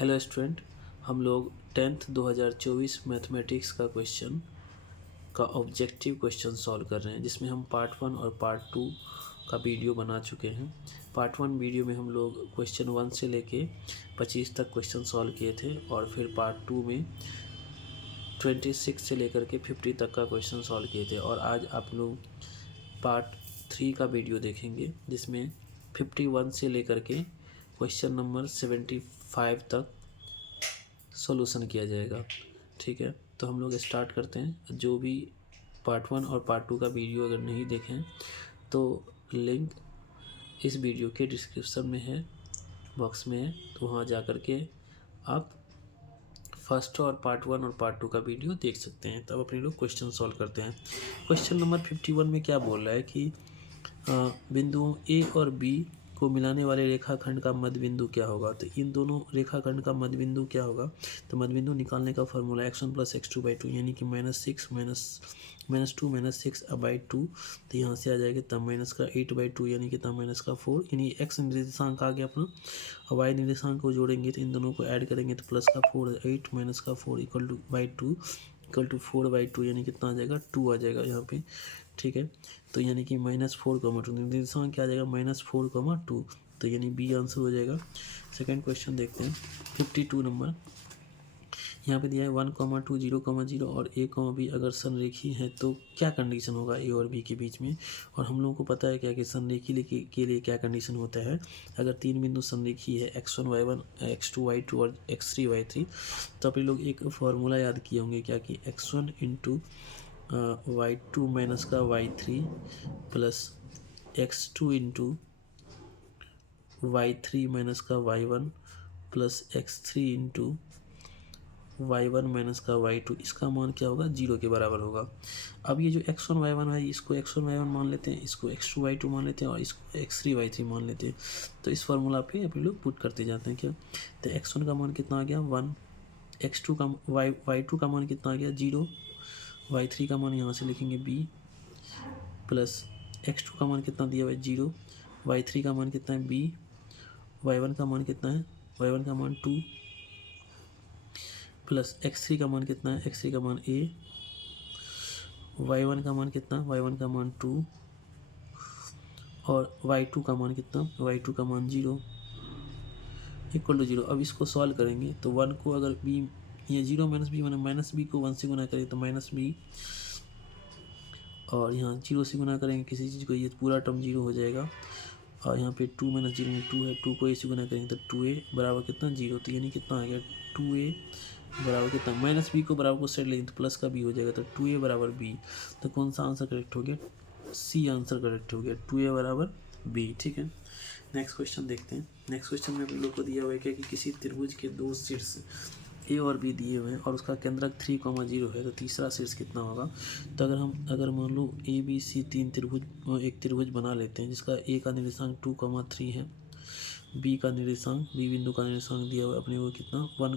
Hello student, हम लोग 10th 2024 mathematics का क्वेश्चन का ऑब्जेक्टिव क्वेश्चन सॉल्व कर रहे हैं, जिसमें हम पार्ट 1 और पार्ट 2 का वीडियो बना चुके हैं। पार्ट 1 वीडियो में हम लोग क्वेश्चन 1 से लेके 25 तक क्वेश्चन सॉल्व किए थे, और फिर पार्ट 2 में 26 से लेकर के 50 तक का क्वेश्चन सॉल्व किए थे। और आज आप लोग पार्ट 3 का वीडियो देखेंगे, जिसमें 51 से लेकर के क्वेश्चन नंबर 75 तक सॉल्यूशन किया जाएगा। ठीक है, तो हम लोग स्टार्ट करते हैं। जो भी पार्ट 1 और पार्ट 2 का वीडियो अगर नहीं देखें तो लिंक इस वीडियो के डिस्क्रिप्शन में है, बॉक्स में है, तो वहाँ जा कर के आप फर्स्ट और पार्ट 1 और पार्ट 2 का वीडियो देख सकते हैं। तब अपने लोग क्वेश्चन सॉल्व करते हैं। क्वेश्चन नंबर 51 में क्या बोल रहा है कि बिंदुओं ए और बी को मिलाने वाले रेखाखंड का मध्य बिंदु क्या होगा। तो इन दोनों रेखाखंड का मध्य बिंदु क्या होगा, तो मध्य बिंदु निकालने का फॉर्मूला x1 + x2/2 यानी कि -6 तो यहाँ से आ जाएगा तब -8/2 यानी कि तब -4, यानी x निर्देशांक आ गया अपना, और y निर्देशांक को जोड़ेंगे तो इन दोनों को ऐड करेंगे तो +4 8 -4 = 4/2 यानी कितना आ जाएगा 2 आ जाएगा यहाँ पे। ठीक है, तो यानी कि -4,2 निर्देशांक क्या आ जाएगा -4,2, तो यानी बी आंसर हो जाएगा। सेकंड क्वेश्चन देखते हैं 52 नंबर। यहाँ पे दिया है 1, 2, 0, 0 और a, b अगर संरेखी है तो क्या कंडीशन होगा a और b के बीच में। और हम लोगों को पता है क्या कि संरेखी के लिए क्या कंडीशन होता है। अगर तीन बिंदु संरेखी है x1 y1 x2 y2 और x3 y3, तो आप लोग एक फॉर्मूला याद किए होंगे क्या कि x1 × y2 माइनस का y3 plus x2 × y3 minus का y1 plus x3 × y1 minus का y2, इसका मान क्या होगा 0 के बराबर होगा। अब ये जो x1 y1 है इसको x1 y1 मान लेते हैं, इसको x2 y2 मान लेते हैं और इसको x3 y3 मान लेते हैं। तो इस फार्मूला पे अभी लोग पुट करते जाते हैं क्या। तो x1 का मान कितना आ गया 1, x2 का y2 का मान कितना आ गया 0, y3 का मान यहाँ से लिखेंगे b प्लस x2 का मान कितना दिया हुआ है 0, y3 का मान कितना है b, y1 का मान कितना है y1 का मान 2 प्लस x3 का मान कितना है x3 का मान a, y1 का मान कितना y1 का मान 2 और y2 का मान कितना y2 का मान 0 = 0। अब इसको सॉल्व करेंगे तो 1 को अगर b ये 0 - b मैंने -b को 1 से गुना करें तो -b, और यहाँ 0 से गुना करेंगे किसी चीज़ को, ये पूरा टर्म 0 हो जाएगा। और यहाँ पे 2 - 0 में 2 है, 2 को a से गुना करेंगे तो 2a बराबर कितना 0, तो यानी कितना आ गया 2a बराबर कितना -b को बराबर को सेट लेंगे तो प्लस का b हो जाएगा, तो 2a बराबर b। तो कौन सा आंसर करेक्ट हो गया, सी आंसर करेक्ट हो गया, 2a बराबर b। ठीक है, नेक्स्ट क्वेश्चन देखते हैं। नेक्स्ट क्वेश्चन में हम लोग को दिया हुआ है क्या कि किसी त्रिभुज के दो शीर्ष ए और बी दिए हुए हैं और उसका केंद्रक 3, 0 है, तो तीसरा शीर्ष कितना होगा। तो अगर मान लो ए बी सी तीन त्रिभुज एक त्रिभुज बना लेते हैं, जिसका ए का निर्देशांक 2, 3 है, बी का निर्देशांक बी बिंदु का निर्देशांक दिया हुआ है अपने को कितना 1,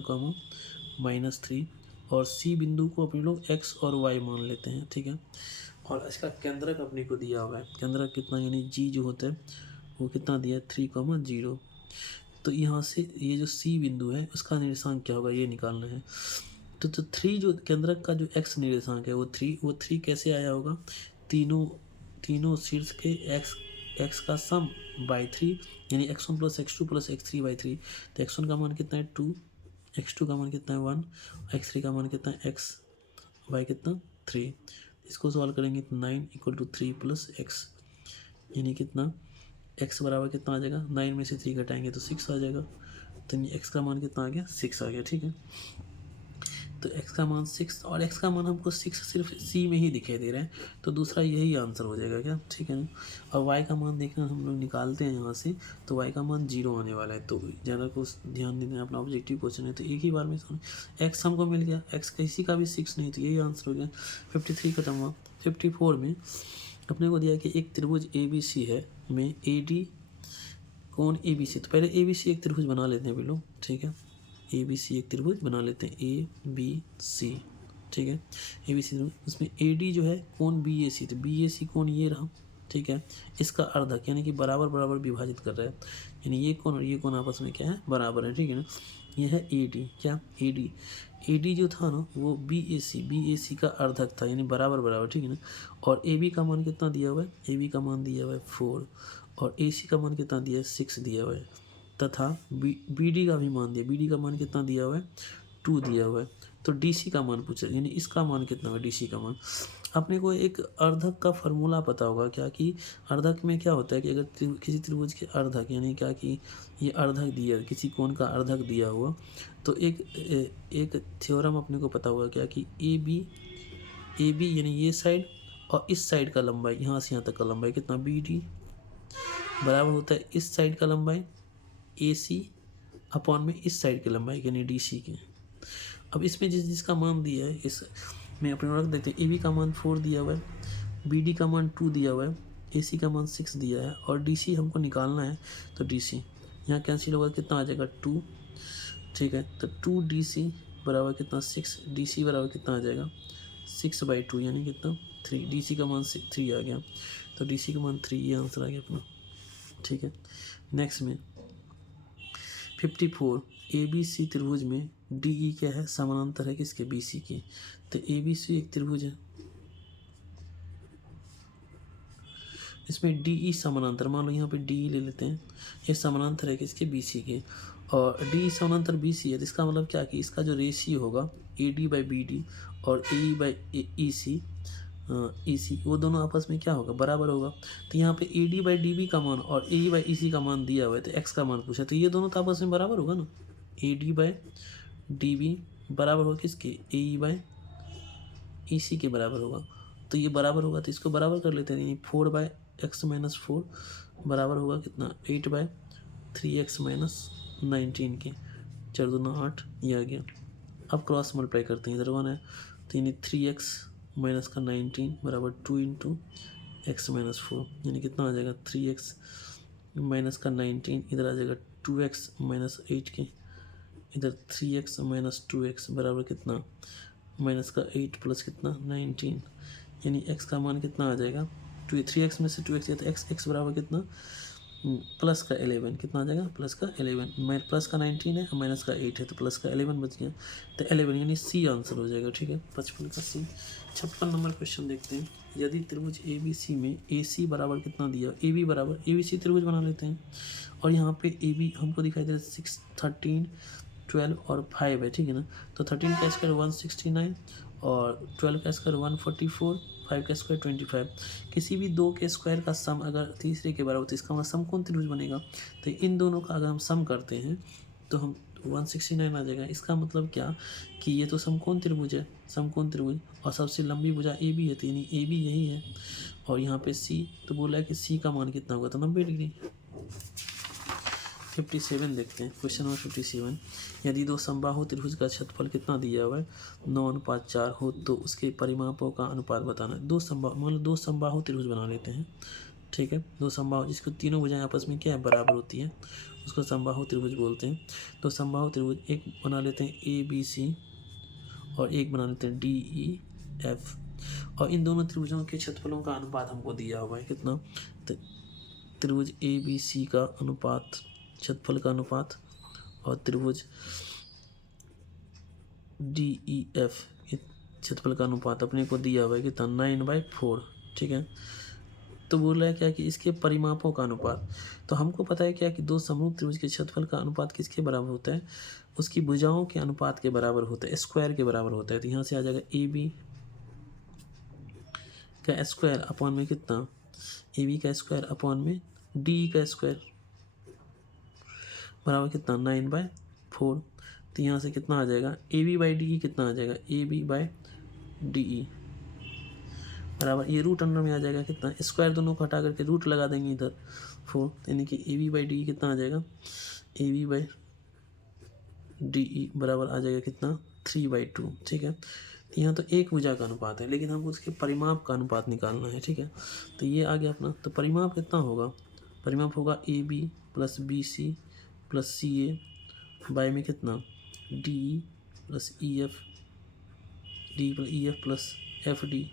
-3, और सी बिंदु को अपने लोग x और y मान लेते हैं। ठीक है, और इसका केंद्रक अपने को दिया हुआ है, केंद्रक कितना यानी g जो होता है वो कितना दिया 3, 0। तो यहाँ से ये जो सी बिंदु है उसका निर्देशांक क्या होगा ये निकालना है। तो 3 जो केंद्रक का जो x निर्देशांक है वो 3 कैसे आया होगा, तीनों शीर्ष के x का सम बाई 3 यानी x1 + x2 + x3/3। तो x1 का मान कितना है 2, x2 का मान कितना है 1, x3 का मान कितना है x, y कितना 3। इसको सॉल्व करेंगे तो 9 = 3 + x यानी कितना x बराबर कितना आ जाएगा, 9 में से 3 घटाएंगे तो 6 आ जाएगा। तो x का मान कितना आ गया 6 आ गया। ठीक है, तो x का मान 6 और x का मान हमको 6 सिर्फ c में ही दिखाई दे रहा है, तो दूसरा यही आंसर हो जाएगा क्या। ठीक है ना, और y का मान देखना हम लोग निकालते हैं यहाँ से, तो y का मान 0 आने वाला है। तो ज़्यादा को ध्यान देना, अपना ऑब्जेक्टिव क्वेश्चन है तो एक ही बार में x हमको मिल गया, x किसी का भी 6 नहीं, तो यही आंसर हो गया। 53 खत्म हुआ। 54 में अपने को दिया कि एक त्रिभुज ABC है में AD कोण ABC, तो पहले ABC एक त्रिभुज बना लेते हैं लोग। ठीक है, ABC एक त्रिभुज बना लेते हैं ABC। ठीक है, ABC उसमें AD जो है कोण BAC, तो BAC कोण ये रहा। ठीक है, इसका अर्धक यानी कि बराबर बराबर विभाजित कर रहा है, यानी ये कोण और ये कोण आपस में क्या है बराबर है। ठीक है ना, ये है ए डी, क्या ए डी, ए डी जो था ना वो बी ए सी का अर्धक था, यानी बराबर बराबर, ठीक है ना। और ए बी का मान कितना दिया हुआ है, ए बी का मान दिया हुआ है 4 और ए सी का मान कितना दिया है 6 दिया हुआ है, तथा बी डी का भी मान दिया, बी डी का मान कितना दिया हुआ है 2 दिया हुआ है। तो डी सी का मान पूछा, यानी इसका मान कितना होगा, डी सी का मान। अपने को एक अर्धक का फॉर्मूला पता होगा क्या, कि अर्धक में क्या होता है कि अगर किसी त्रिभुज के अर्धक, यानी क्या कि ये अर्धक दिया, किसी कोण का अर्धक दिया हुआ, तो एक थ्योरम अपने को पता होगा क्या, कि ए बी यानी ये साइड और इस साइड का लंबाई, यहाँ से यहाँ तक का लंबाई कितना, बी डी बराबर होता है इस साइड का लंबाई ए सी अपॉन में इस साइड की लंबाई यानी डी सी की। अब इसमें जिसका मान दिया है इस में अपने रख देते हैं। ए बी का मान 4 दिया हुआ है, बी डी का मान 2 दिया हुआ है, ए सी का मान 6 दिया है और डी सी हमको निकालना है। तो डी सी यहाँ कैंसिल होगा, कितना आ जाएगा 2, ठीक है। तो 2 डी सी बराबर कितना 6, डी सी बराबर कितना आ जाएगा 6/2 यानी कितना 3, डी सी का मान 3 आ गया। तो डी सी का मान 3, ये आंसर आ गया अपना, ठीक है। नेक्स्ट में 54, ए बी सी त्रिभुज में डी ई क्या है, समानांतर है किसके, बी सी की। तो ए बी सी एक त्रिभुज है, इसमें डी ई समानांतर, मान लो यहाँ पे डी ई ले लेते हैं, ये समानांतर है किसके, बी सी के। और डी समानांतर बी सी है, तो इसका मतलब क्या कि इसका जो रेशियो होगा A D by B D और ए ई बाई ई सी वो दोनों आपस में क्या होगा, बराबर होगा। तो यहाँ पे A D by D B का मान और ए ई बाई ई सी का मान दिया हुआ है, तो एक्स का मान पूछा, तो ये दोनों तो आपस में बराबर होगा ना। A D by D B बराबर होगा किसके, ए ई बाई ई सी के बराबर होगा। तो ये बराबर होगा, तो इसको बराबर कर लेते हैं। 4/x-4 बराबर होगा कितना, 8/3x-19 के, 4 दूना 8, ये आ गया। अब क्रॉस मल्टीप्लाई करते हैं, इधर 1 है तो यानी 3x माइनस का 19 बराबर 2 इंटू x-4, यानी कितना आ जाएगा 3x माइनस का 19, इधर आ जाएगा 2x माइनस 8 के, इधर 3x माइनस 2x बराबर कितना माइनस का 8 प्लस कितना 19, यानी x का मान कितना आ जाएगा 3x में से 2x है तो x बराबर कितना प्लस का 11, कितना आ जाएगा प्लस का 11, प्लस का 19 है माइनस का 8 है तो प्लस का 11 बच गया। तो 11 यानी सी आंसर हो जाएगा, ठीक है। 55 का सी। 56 नंबर क्वेश्चन देखते हैं। यदि त्रिभुज ए बी सी में ए सी बराबर कितना दिया, ए बी बराबर, ए बी सी त्रिभुज बना लेते हैं और यहाँ पे ए बी हमको दिखाई दे रहा है 6, 13, 12 और 5 है, ठीक है ना। तो 13 का स्क्वायर 169 और 12 का स्क्वायर 144, 5 का स्क्वायर 25। किसी भी दो के स्क्वायर का सम अगर तीसरे के बराबर तो इसका मतलब समकोण त्रिभुज बनेगा। तो इन दोनों का अगर हम सम करते हैं तो हम 169 आ जाएगा। इसका मतलब क्या कि ये तो समकोण त्रिभुज है, समकोण त्रिभुज, और सबसे लंबी भुजा ए बी है, तो यानी ए बी यही है। और यहाँ पे सी तो बोला है कि सी का मान कितना होगा, तो 90 डिग्री। 57 देखते हैं, क्वेश्चन नंबर 57। यदि दो समबाहु त्रिभुज का क्षेत्रफल कितना दिया हुआ है 9:4 हो तो उसके परिमापों का अनुपात बताना है। मान लो दो समबाहु त्रिभुज बना लेते हैं, ठीक है। दो समबाहु जिसको तीनों भुजाएं आपस में क्या है, बराबर होती है, उसको समबाहु त्रिभुज बोलते हैं। तो समबाहु त्रिभुज एक बना लेते हैं ए बी सी और एक बना लेते हैं डी ई एफ, और इन दोनों त्रिभुजों के क्षेत्रफलों का अनुपात हमको दिया हुआ है कितना, तो त्रिभुज ए बी सी का अनुपात, क्षेत्रफल का अनुपात, और त्रिभुज डी ई एफ क्षेत्रफल का अनुपात अपने को दिया हुआ है कितना 9/4, ठीक है। तो बोल रहा है क्या कि इसके परिमापों का अनुपात, तो हमको पता है क्या कि दो समरूप त्रिभुज के क्षेत्रफल का अनुपात किसके बराबर होता है, उसकी भुजाओं के अनुपात के बराबर होता है, स्क्वायर के बराबर होता है। तो यहाँ से आ जाएगा ए बी का स्क्वायर अपॉन में कितना, ए बी का स्क्वायर अपॉन में डी का स्क्वायर बराबर कितना 9/4। तो यहाँ से कितना आ जाएगा A B by D E, कितना आ जाएगा A B by D E बराबर, ये रूट अंडर में आ जाएगा कितना, स्क्वायर दोनों को हटा करके रूट लगा देंगे इधर 4, यानी कि A B by D E कितना आ जाएगा, A B by D E बराबर आ जाएगा कितना 3/2, ठीक है। तो यहाँ तो एक भुजा का अनुपात है, लेकिन हमको उसके परिमाप का अनुपात निकालना है, ठीक है। तो ये आ गया अपना, तो परिमाप कितना होगा, परिमाप होगा A B plus B C plus C A by में कितना D E plus E F, D plus E F plus F D,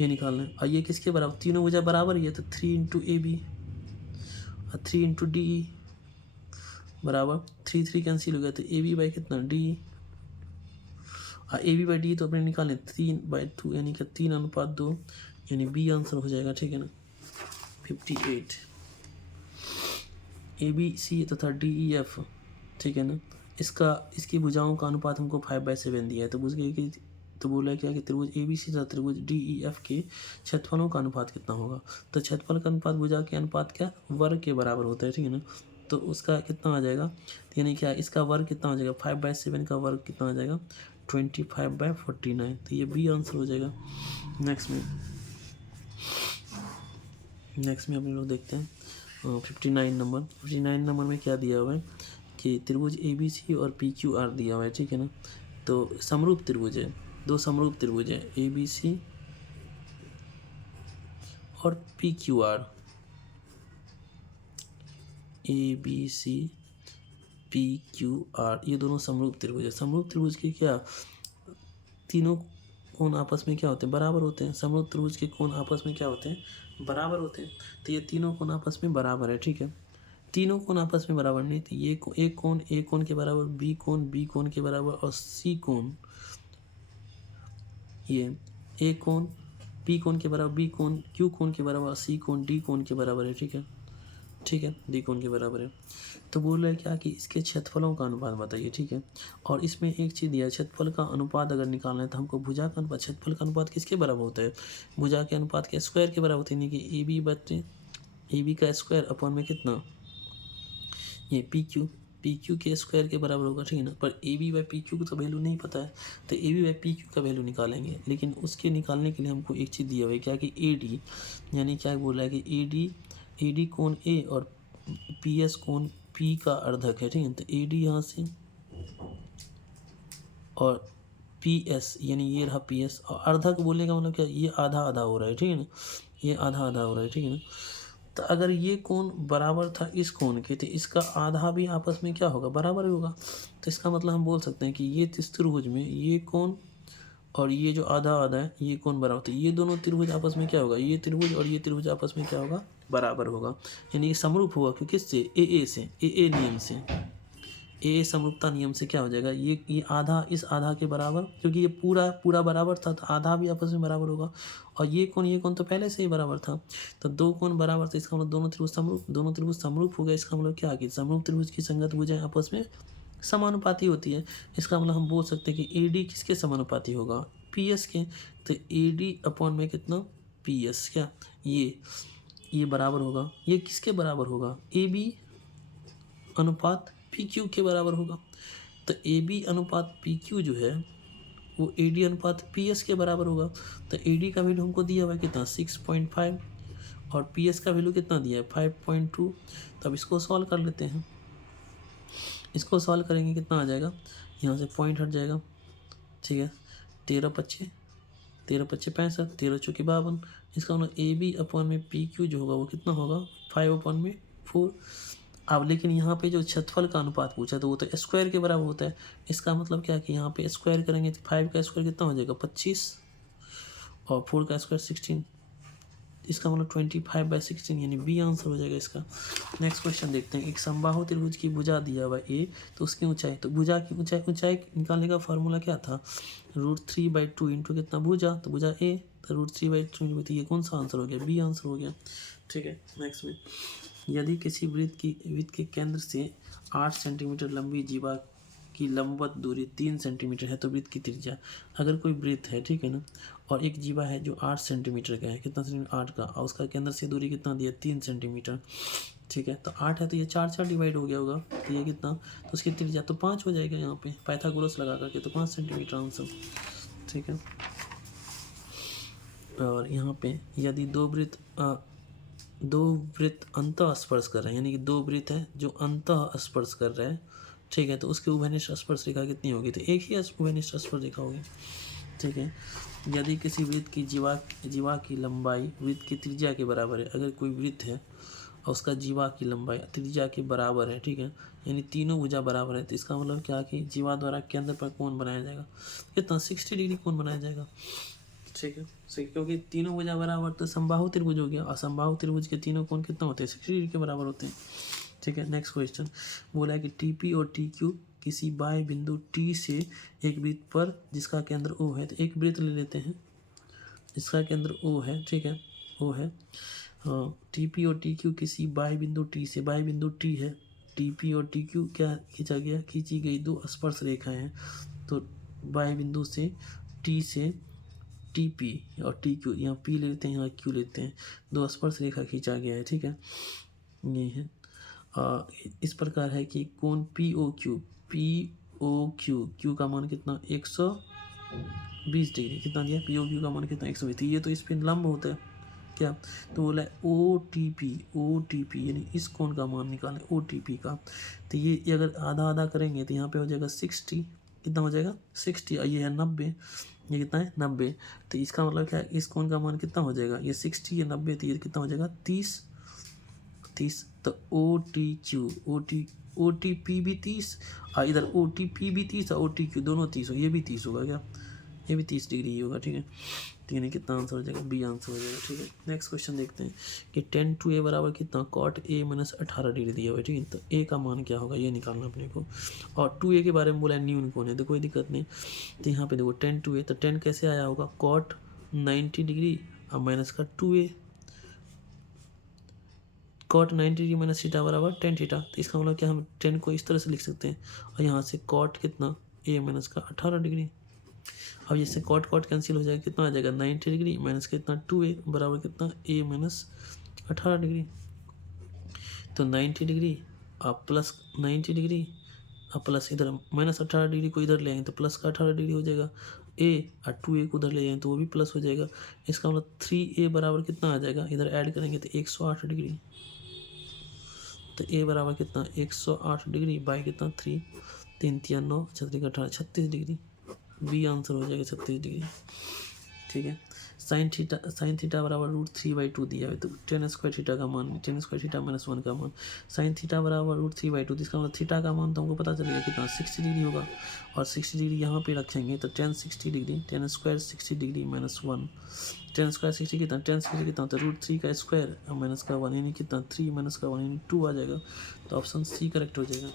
ये निकालना है। और ये किसके बराबर, तीनों भुजा बराबर ही है, तो 3 इंटू ए बी और 3 इंटू डी ई बराबर 3 कैंसिल हो गया, तो ए बी बाई कितना D, A B by D तो अपने निकालें 3/2 यानी कि 3:2, यानी बी आंसर हो जाएगा, ठीक है ना। 58 ए बी सी तथा डी ई एफ, ठीक है ना। इसकी भुजाओं का अनुपात हमको 5/7 दिया है, तो बुझ गए कि तो बोला क्या कि त्रिभुज ए बी सी तथा त्रिभुज डी ई एफ के क्षेत्रफलों का अनुपात कितना होगा। तो क्षेत्रफल का अनुपात भुजा के अनुपात क्या वर्ग के बराबर होता है, ठीक है ना। तो उसका कितना आ जाएगा, यानी क्या इसका वर्ग कितना आ जाएगा, 5/7 का वर्ग कितना आ जाएगा 25/49, तो ये बी आंसर हो जाएगा। नेक्स्ट में हम लोग देखते हैं 59 नंबर में क्या दिया हुआ है कि त्रिभुज ए बी सी और पी क्यू आर दिया हुआ है, ठीक है ना। तो समरूप त्रिभुज है, दो समरूप त्रिभुज है ए बी सी और P Q R, A B C P Q R, ये दोनों समरूप त्रिभुज है। समरूप त्रिभुज के क्या तीनों कोण आपस में क्या होते हैं, बराबर होते हैं। समरूप त्रिभुज के कोण आपस में क्या होते हैं, बराबर होते हैं। तो ये तीनों कोण आपस में बराबर है, ठीक है। तीनों कोण आपस में बराबर नहीं, तो ये एक कोण ए कोण के बराबर, बी कोण के बराबर, और सी कोण, ये ए कोण बी कोण के बराबर, बी कोण क्यू कोण के बराबर, सी कोण डी कोण के बराबर है, ठीक है, डी कोण के बराबर है। तो बोल रहे हैं क्या कि इसके क्षेत्रफलों का अनुपात बताइए, ठीक है। और इसमें एक चीज़ दिया है, क्षेत्रफल का अनुपात अगर निकालना है तो हमको भुजा का अनुपात, क्षेत्रफल का अनुपात किसके बराबर होता है, भुजा के अनुपात के स्क्वायर के बराबर होता है, यानी कि ए बी का स्क्वायर अपॉन में कितना, ये पी क्यू के स्क्वायर के बराबर होगा, ठीक है ना। पर A B by P Q को तो वैल्यू नहीं पता है, तो A B by P Q का वैल्यू निकालेंगे। लेकिन उसके निकालने के लिए हमको एक चीज़ दिया हुआ है क्या कि ए डी, यानी क्या बोल रहा है कि ए डी कोण ए और पी एस कोण पी का अर्धक है, ठीक है। तो ए डी यहाँ से और पी एस यानी ये रहा पी एस, और अर्धक बोलने का मतलब क्या, ये आधा आधा हो रहा है, ठीक है ना, ये आधा आधा हो रहा है, ठीक है ना। तो अगर ये कोण बराबर था इस कोण के, तो इसका आधा भी आपस में क्या होगा, बराबर ही होगा। तो इसका मतलब हम बोल सकते हैं कि ये त्रिभुज में ये कोण और ये जो आधा आधा है ये कोण बराबर, तो ये दोनों त्रिभुज आपस में क्या होगा, ये त्रिभुज और ये त्रिभुज आपस में क्या होगा, बराबर होगा, यानी ये समरूप होगा। क्योंकि किससे, ए नियम से, ए समरूपता नियम से क्या हो जाएगा, ये आधा इस आधा के बराबर, क्योंकि ये पूरा बराबर था, तो आधा भी आपस में बराबर होगा। और ये कोण तो पहले से ही बराबर था, तो दो कोण बराबर, तो इसका मतलब दोनों त्रिभुज समरूप हो गए। इसका मतलब क्या कि समरूप त्रिभुज की संगत भुजाएं आपस में समानुपाती होती है। इसका मतलब हम बोल सकते हैं कि ए डी किसके समानुपाती होगा, पी एस के। तो ए डी अपॉन में कितना, पी एस, क्या ये बराबर होगा, ये किसके बराबर होगा, ए बी अनुपात पी क्यू के बराबर होगा। तो ए बी अनुपात पी क्यू जो है वो ए डी अनुपात पी एस के बराबर होगा। तो ए डी का वैल्यू हमको दिया हुआ है कितना 6.5 और पी एस का वैल्यू कितना दिया है 5.2। तो अब इसको सॉल्व कर लेते हैं। इसको सॉल्व करेंगे कितना आ जाएगा, यहाँ से पॉइंट हट जाएगा, ठीक है। 13 पच्चे 65, 13 चौके 52। इसका मतलब ए बी अपॉन में पी क्यू जो होगा वो कितना होगा 5/4। अब लेकिन यहाँ पे जो क्षेत्रफल का अनुपात पूछा तो वो तो स्क्वायर के बराबर होता है। इसका मतलब क्या कि यहाँ पे स्क्वायर करेंगे तो 5 का स्क्वायर कितना हो जाएगा 25 और 4 का स्क्वायर 16। इसका मतलब 25/16 यानी बी आंसर हो जाएगा इसका। नेक्स्ट क्वेश्चन देखते हैं। एक समबाहु त्रिभुज की भुजा दिया हुआ ए, तो उसकी ऊंचाई, तो भुजा की ऊंचाई निकालने का फॉर्मूला क्या था, √3/2 इंटू कितना भुजा, तो भुजा ए, तो √3/2 तो ये कौन सा आंसर हो गया, बी आंसर हो गया, ठीक है। नेक्स्ट में, यदि किसी वृत्त के केंद्र से 8 सेंटीमीटर लंबी जीवा की लंबवत दूरी 3 सेंटीमीटर है तो वृत्त की त्रिज्या, अगर कोई वृत्त है, ठीक है ना, और एक जीवा है जो 8 सेंटीमीटर का है, कितना सेंटीमीटर 8 का, और उसका केंद्र से दूरी कितना दिया 3 सेंटीमीटर, ठीक है। तो 8 है तो ये 4 डिवाइड हो गया होगा, तो ये कितना, तो उसकी त्रिज्या तो 5 हो जाएगा यहाँ पे पाइथागोरस लगा करके, तो 5 सेंटीमीटर आंसर, ठीक है। और यहाँ पे यदि दो वृत्त अंतः स्पर्श कर रहे हैं, यानी कि दो वृत्त है जो अंतः स्पर्श कर रहे हैं, ठीक है, तो उसकी उभयनिष्ठ स्पर्श रेखा कितनी होगी, तो एक ही उभयनिष्ठ स्पर्श रेखा होगी, ठीक है। यदि किसी वृत्त की जीवा की लंबाई वृत्त की त्रिज्या के बराबर है, अगर कोई वृत्त है और उसका जीवा की लंबाई त्रिज्या के बराबर है, ठीक है, यानी तीनों भुजा बराबर है, तो इसका मतलब क्या कि जीवा द्वारा केंद्र पर कोण बनाया जाएगा, कितना 60 डिग्री कोण बनाया जाएगा, ठीक है। क्योंकि तीनों भुजा बराबर तो समबाहु त्रिभुज हो गया, और समबाहु त्रिभुज के तीनों कोण कितना होते हैं 60 डिग्री के बराबर होते हैं, ठीक है। नेक्स्ट क्वेश्चन बोला है कि टी पी और टी क्यू किसी बाह्य बिंदु टी से एक वृत्त पर जिसका केंद्र ओ है, तो एक वृत्त ले लेते हैं जिसका केंद्र ओ है, ठीक है, ओ है। हाँ, टी पी और टी क्यू किसी बाह्य बिंदु टी से, बाह्य बिंदु टी है, टी पी और टी क्यू क्या खींचा गया, खींची गई दो स्पर्श रेखाएं हैं। तो बाह्य बिंदु से टी पी और टी क्यू, यहाँ पी लेते हैं यहाँ क्यू लेते हैं, दो स्पर्श रेखा खींचा गया है, ठीक है। ये है इस प्रकार है कि कोण पी ओ क्यू, क्यू का मान कितना 120 डिग्री, कितना दिया, पी ओ क्यू का मान कितना 120। ये तो इस पे लंब होता है क्या, तो बोला है ओ टी पी यानी इस कोण का मान निकालें ओ टी पी का। तो ये अगर आधा आधा करेंगे तो यहाँ पे हो जाएगा 60, कितना हो जाएगा 60, और ये है 90, ये कितना है 90। तो इसका मतलब क्या है, इस कोण का मान कितना हो जाएगा, ये 60 ये 90, तो ये कितना हो जाएगा 30। तो ओ टी पी भी 30 और इधर ओ टी पी भी 30 और ओ टी क्यू दोनों 30 हो, ये भी 30 होगा क्या, ये भी 30 डिग्री ही होगा, ठीक है। तो यानी कितना आंसर हो जाएगा, बी आंसर हो जाएगा, ठीक है। नेक्स्ट क्वेश्चन देखते हैं कि tan 2a बराबर कितना, cot a माइनस 18 डिग्री दिया हुआ है, ठीक है। तो a का मान क्या होगा ये निकालना अपने को, और 2a के बारे में बोला है न्यून कोण है, तो कोई दिक्कत नहीं। तो यहाँ पे देखो tan 2a, तो tan कैसे आया होगा, cot 90 डिग्री और माइनस का 2a, cot 90 degree minus theta बराबर tan थीटा। तो इसका मतलब क्या, हम tan को इस तरह से लिख सकते हैं, और यहाँ से cot कितना a माइनस का 18 डिग्री। अब इससे कॉट कैंसिल हो जाएगा, कितना आ जाएगा 90 डिग्री माइनस कितना 2a बराबर कितना a माइनस 18 डिग्री। तो 90 डिग्री आप प्लस 90 डिग्री अब प्लस इधर माइनस 18 डिग्री को इधर ले आएंगे तो प्लस का 18 डिग्री हो जाएगा, a और 2a को उधर ले जाएंगे तो वो भी प्लस हो जाएगा। इसका मतलब 3a बराबर कितना आ जाएगा, इधर ऐड करेंगे तो 108 डिग्री। तो a बराबर कितना 108 डिग्री बाई कितना 3, 3 3 9 36 18 36 डिग्री, बी आंसर हो जाएगा 36 डिग्री, ठीक है। साइन थीटा बराबर √3/2 दिया है, तो tan स्क्वायर थीटा का मान, tan स्क्वायर थीटा माइनस 1 का मान, साइन थीटा बराबर √3/2, इसका मतलब थीटा का मान तो हमको पता चलेगा कितना 60 डिग्री होगा, और 60 डिग्री यहाँ पे रखेंगे तो tan 60 degree, tan square 60 degree minus 1, tan square 60 कितना, tan 60 कितना तो √3 का स्क्वायर माइनस का 1 यानी कितना 3 माइनस का 1 यानी 2 आ जाएगा। तो ऑप्शन सी करेक्ट हो जाएगा।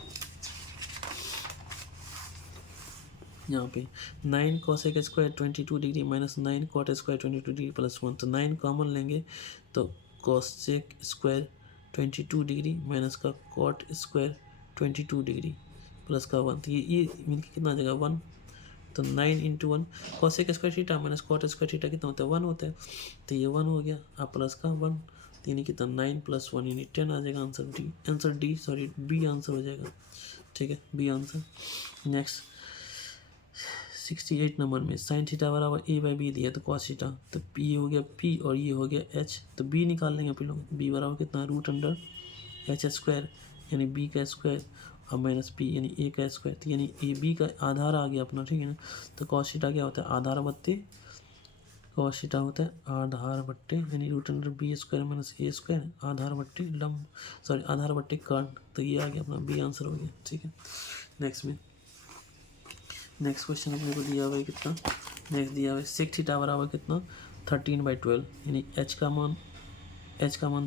यहाँ पे 9 cosec square 22 degree minus 9 cot square 22 degree plus 1, तो 9 कॉमन लेंगे तो cosec स्क्वायर 22 डिग्री माइनस का cot स्क्वायर 22 डिग्री प्लस का 1, तो ये मिलकर कितना आ जाएगा 1। तो 9 into 1 cosec square theta minus cot square theta कितना होता है 1 होता है, तो ये 1 हो गया आप प्लस का 1, तो यानी कितना 9 प्लस 1 यानी 10 आ जाएगा आंसर बी आंसर हो जाएगा, ठीक है, बी आंसर। नेक्स्ट 68 नंबर में साइन थीटा बराबर a/b दिया तो cos थीटा, तो ये हो गया p और ये हो गया h, तो b निकाल लेंगे अपन लोग, b बराबर कितना √h स्क्वायर यानी b का स्क्वायर और माइनस p यानी a का स्क्वायर, तो यानी ए बी का आधार आ गया अपना, ठीक है ना। तो cos थीटा क्या होता है आधार बट्टे cos थीटा होता है आधार बट्टे यानी √b square minus a square आधार बट्टे आधार बट्टे कर्ण, तो ये आ गया अपना बी आंसर हो गया, ठीक है। नेक्स्ट क्वेश्चन अपने को दिया हुआ है कितना, नेक्स्ट दिया हुआ है सेक थीटा बराबर कितना 13/12 यानी h का मान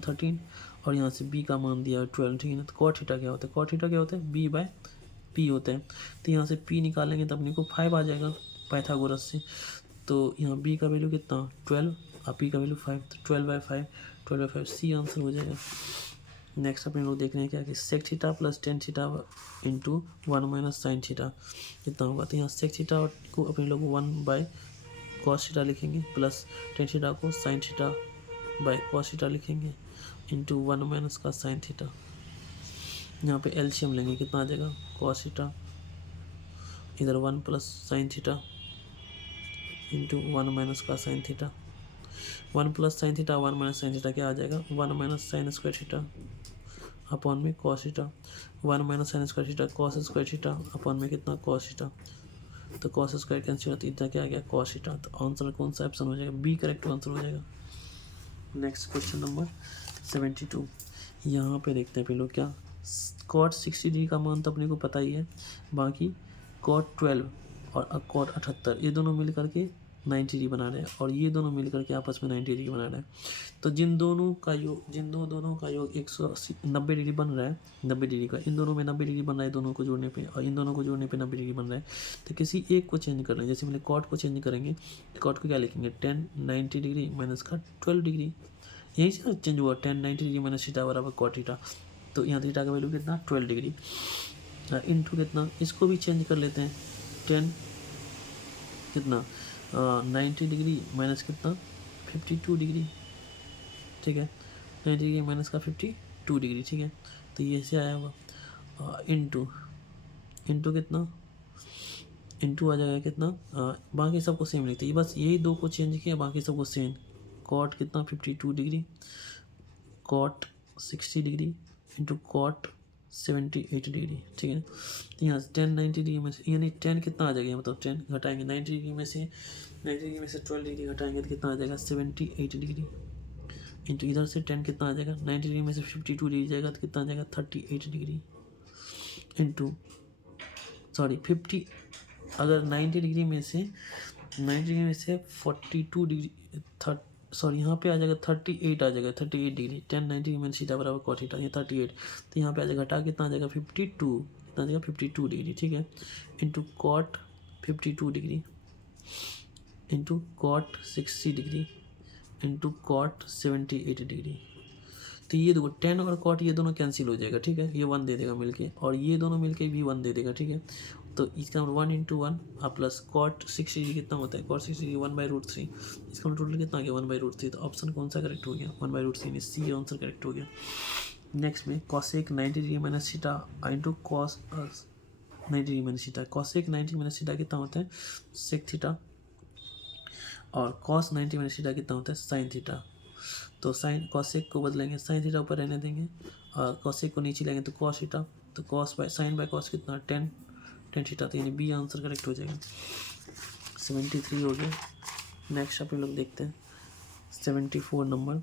13 और यहाँ से b का मान दिया है 12, ठीक है ना। तो cot थीटा क्या होता है, cot थीटा क्या होता है b/p होता है, तो यहाँ से p निकालेंगे तो अपने को 5 आ जाएगा पाइथागोरस से, तो यहाँ b का वैल्यू कितना 12 और p का वैल्यू 5, तो 12/5 सी आंसर हो जाएगा। नेक्स्ट अपने लोग देख रहे हैं क्या कि sec theta plus tan theta into 1 minus sine theta कितना होगा, तो यहाँ सेक थीटा को अपने लोग 1/cos थीटा लिखेंगे प्लस tan थीटा को sine theta by cos theta लिखेंगे इंटू 1 माइनस का साइन थीटा। यहाँ पे एलसीएम लेंगे कितना आ जाएगा cos थीटा इधर 1 plus sine theta into 1 minus का sine theta, 1 plus sine theta 1 minus sine theta क्या आ जाएगा 1 minus sine square theta upon में cos theta, 1 minus sine square theta cos square theta upon में कितना cos थीटा, तो cos square cancel होता है इतना क्या आ गया cos थीटा, तो आंसर कौन सा ऑप्शन हो जाएगा बी करेक्ट आंसर हो जाएगा। नेक्स्ट क्वेश्चन नंबर 72 यहाँ पे देखते हैं पहले क्या cot 60 डिग्री का मान तो अपने को पता ही है, बाकी cot 12 और cot 78 ये दोनों मिल करके 90 डिग्री बना रहे हैं और ये दोनों मिलकर के आपस में 90 डिग्री बना रहे हैं। तो जिन दोनों का योग 190 डिग्री बन रहा है, 90 डिग्री का, इन दोनों में 90 डिग्री बन रहा है दोनों को जोड़ने पे, और इन दोनों को जोड़ने पे 90 डिग्री बन रहा है। तो किसी एक को चेंज कर रहे हैं, जैसे मैंने कॉट को चेंज करेंगे, कॉट को क्या लिखेंगे 10 90 डिग्री माइनस का 12 डिग्री, यही से चेंज हुआ 10 90 डिग्री माइनस थीटा बराबर कॉट थीटा। तो यहाँ थीटा का वैल्यू कितना 12 डिग्री इंटू कितना, इसको भी चेंज कर लेते हैं 10 कितना 90 डिग्री माइनस कितना 52 डिग्री, ठीक है, 90 डिग्री माइनस का 52 डिग्री, ठीक है। तो ये ऐसे आया होगा इंटू कितना, इंटू आ जाएगा कितना, बाकी सबको सेम लिखते हैं, बस यही दो को चेंज किया, बाकी सबको सेम। कॉट कितना 52 degree, cot 60 degree into cot 78 degree, ठीक है। तो यहाँ 10 90 डिग्री में से, यानी 10 कितना आ जाएगा, मतलब 10 घटाएंगे 90 डिग्री में से, 90 डिग्री में से 12 डिग्री घटाएंगे तो कितना आ जाएगा 78 डिग्री, इंटू इधर से 10 कितना आ जाएगा, 90 डिग्री में से 52 डिग्री जाएगा तो कितना आ जाएगा 38 डिग्री, इंटू 50, अगर 90 डिग्री में से 42 डिग्री यहाँ पे आ जाएगा 38 आ जाएगा, 38 डिग्री, 10 90 में सीधा बराबर कॉट थीटा, ये 38, तो यहाँ पे आ जाएगा घटा कितना आ जाएगा 52, कितना आ जाएगा 52 डिग्री, ठीक है, into cot 52 degree into cot 60 degree into cot 78 degree. तो ये देखो 10 और कॉट ये दोनों कैंसिल हो जाएगा, ठीक है, ये 1 दे देगा मिलके, और ये दोनों मिलके भी 1 दे देगा, ठीक है। तो इसका 1 इंटू 1 प्लस कॉट 60 डिग्री कितना होता है, कॉट 60 डिग्री 1/√3, इसका टोटल कितना आ गया 1/√3। तो ऑप्शन कौन सा करेक्ट हो गया 1/√3, सी आंसर करेक्ट हो गया। नेक्स्ट में cosec 90 degree minus theta into cos 90 degree minus theta, cosec 90 minus theta कितना होता है सेक थीटा, और कॉस 90 माइनस थीटा कितना होता है साइन थीटा। तो साइन कॉसेक को बदलेंगे, साइन थीटा ऊपर रहने देंगे और कॉसेक को नीचे लेंगे तो कॉस थीटा, तो cos by sine by cos कितना 10 थीटा, तो यानी बी आंसर करेक्ट हो जाएगा। 73 हो गया। नेक्स्ट आप लोग देखते हैं 74 नंबर,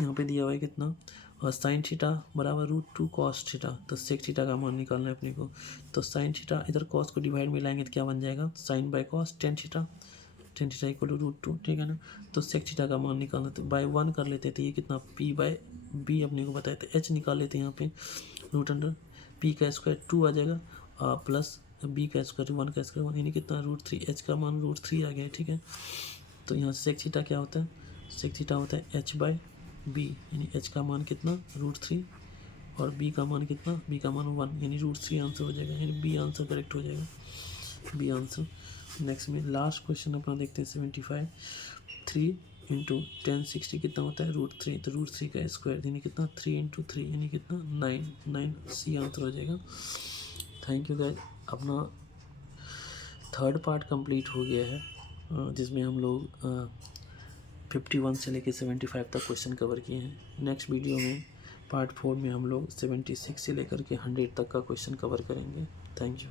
यहाँ पे दिया हुआ है कितना, और साइन थीटा बराबर √2 कॉस थीटा, तो सेक थीटा का मान निकालना है अपने को। तो साइन थीटा इधर कॉस को डिवाइड में लाएंगे तो क्या बन जाएगा sine by cos 10 theta equal to √2, ठीक है ना। तो सेक थीटा का मान निकालना, तो बाय 1 कर लेते थे, ये कितना p/b अपने को बताया था, h निकाल लेते हैं यहाँ पे √अंडर p का स्क्वायर 2 आ जाएगा प्लस b का स्क्वायर 1 का स्क्वायर 1, यानी कितना √3, h का मान √3 आ गया, ठीक है। तो यहाँ सेक थीटा क्या होता है, सेक थीटा होता है h/b, यानी h का मान कितना √3 और b का मान कितना, b का मान 1, यानी √3 आंसर हो जाएगा, यानी b आंसर करेक्ट हो जाएगा, b आंसर। नेक्स्ट में लास्ट क्वेश्चन अपना देखते हैं 75, 3 इंटू 10 60 कितना होता है √3, तो √3 का स्क्वायर यानी कितना 3 इंटू 3 यानी कितना 9 सी आंसर हो जाएगा। थैंक यू गाइस, अपना थर्ड पार्ट कंप्लीट हो गया है जिसमें हम लोग 51 से लेकर 75 तक क्वेश्चन कवर किए हैं। नेक्स्ट वीडियो में पार्ट 4 में हम लोग 76 से लेकर के 100 तक का क्वेश्चन कवर करेंगे। Thank you.